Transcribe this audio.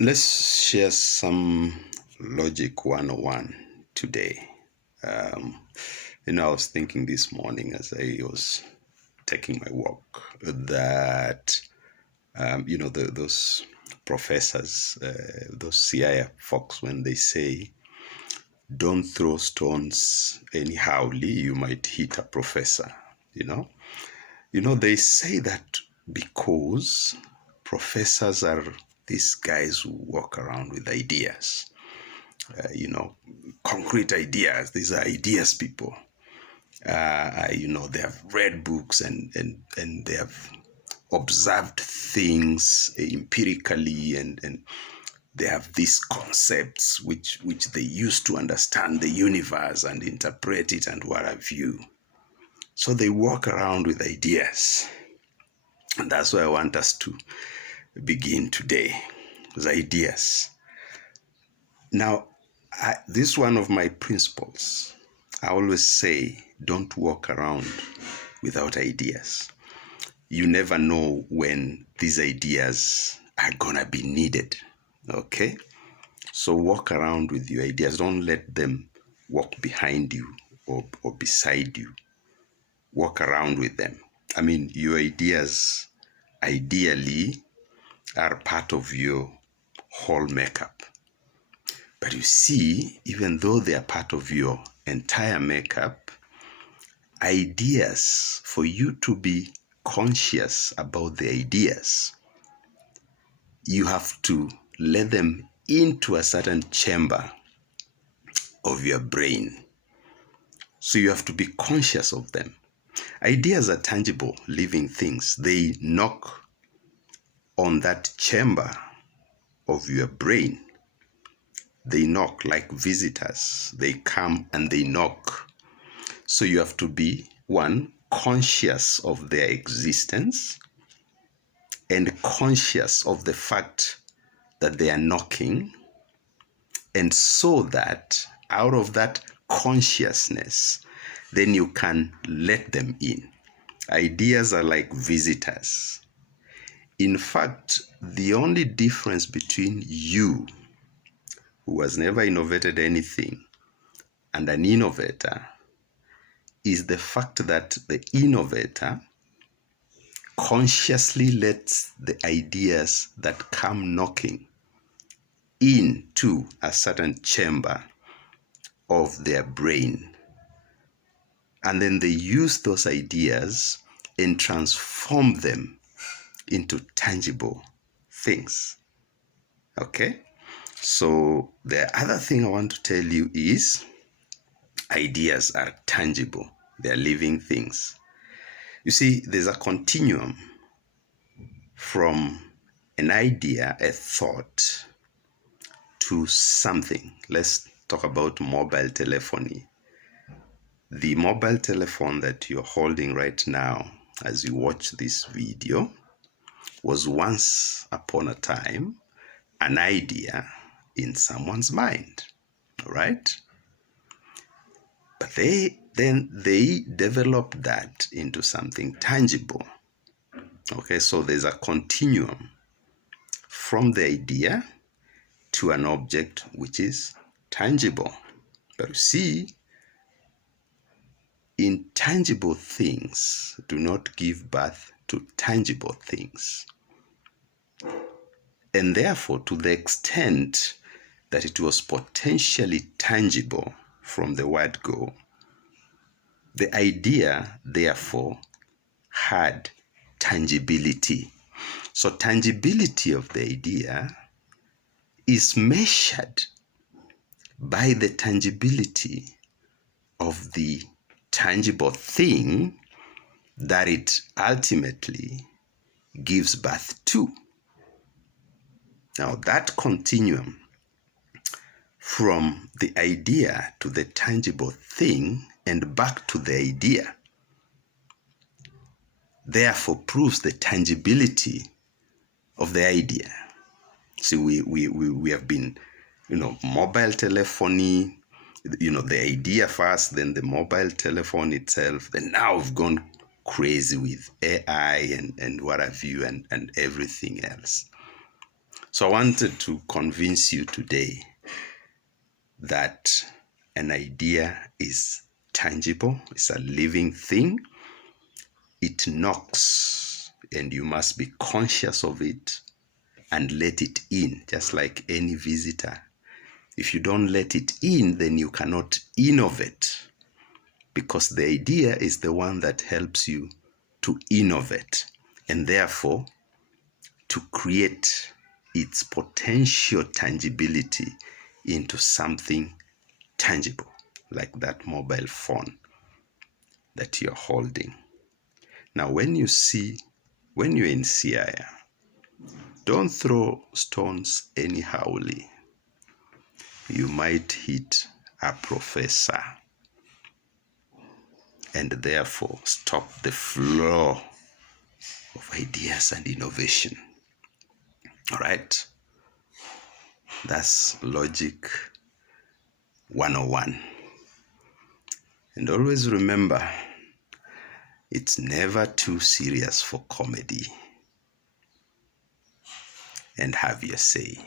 Let's share some Logic 101 today. Um, I was thinking this morning as I was taking my walk that, those professors, those CIF folks, when they say, don't throw stones anyhowly, you might hit a professor, you know? They say that because professors are these guys who walk around with ideas, concrete ideas. These are ideas people. They have read books and they have observed things empirically and they have these concepts which they use to understand the universe and interpret it and what have you. So they walk around with ideas. And that's why I want us to begin today, with ideas. Now, this is one of my principles. I always say, don't walk around without ideas. You never know when these ideas are gonna be needed, okay? So walk around with your ideas. Don't let them walk behind you or beside you. Walk around with them. I mean, your ideas ideally are part of your whole makeup. But you see, even though they are part of your entire makeup, ideas, for you to be conscious about the ideas, you have to let them into a certain chamber of your brain. So you have to be conscious of them. Ideas are tangible, living things. They knock on that chamber of your brain. They knock like visitors. They come and they knock. So you have to be, one, conscious of their existence and conscious of the fact that they are knocking. And so that out of that consciousness, then you can let them in. Ideas are like visitors. In fact, the only difference between you, who has never innovated anything, and an innovator is the fact that the innovator consciously lets the ideas that come knocking into a certain chamber of their brain. And then they use those ideas and transform them into tangible things. Okay? So the other thing I want to tell you is ideas are tangible. They are living things. You see, there's a continuum from an idea, a thought, to something. Let's talk about mobile telephony. The mobile telephone that you're holding right now as you watch this video was once upon a time an idea in someone's mind, all right? But they developed that into something tangible. Okay, so there's a continuum from the idea to an object which is tangible. But you see, intangible things do not give birth to tangible things. And therefore, to the extent that it was potentially tangible from the word go, the idea, therefore, had tangibility. So tangibility of the idea is measured by the tangibility of the tangible thing that it ultimately gives birth to. Now that continuum from the idea to the tangible thing and back to the idea therefore proves the tangibility of the idea. See, we have been, mobile telephony, the idea first, then the mobile telephone itself. Then now we've gone crazy with AI and what have you and everything else. So I wanted to convince you today that an idea is tangible, it's a living thing. It knocks, and you must be conscious of it and let it in, just like any visitor. If you don't let it in, then you cannot innovate, because the idea is the one that helps you to innovate and therefore to create its potential tangibility into something tangible, like that mobile phone that you're holding. Now, when you're in Siaya, don't throw stones anyhowly. You might hit a professor and therefore stop the flow of ideas and innovation. All right? That's logic 101. And always remember, it's never too serious for comedy. And have your say.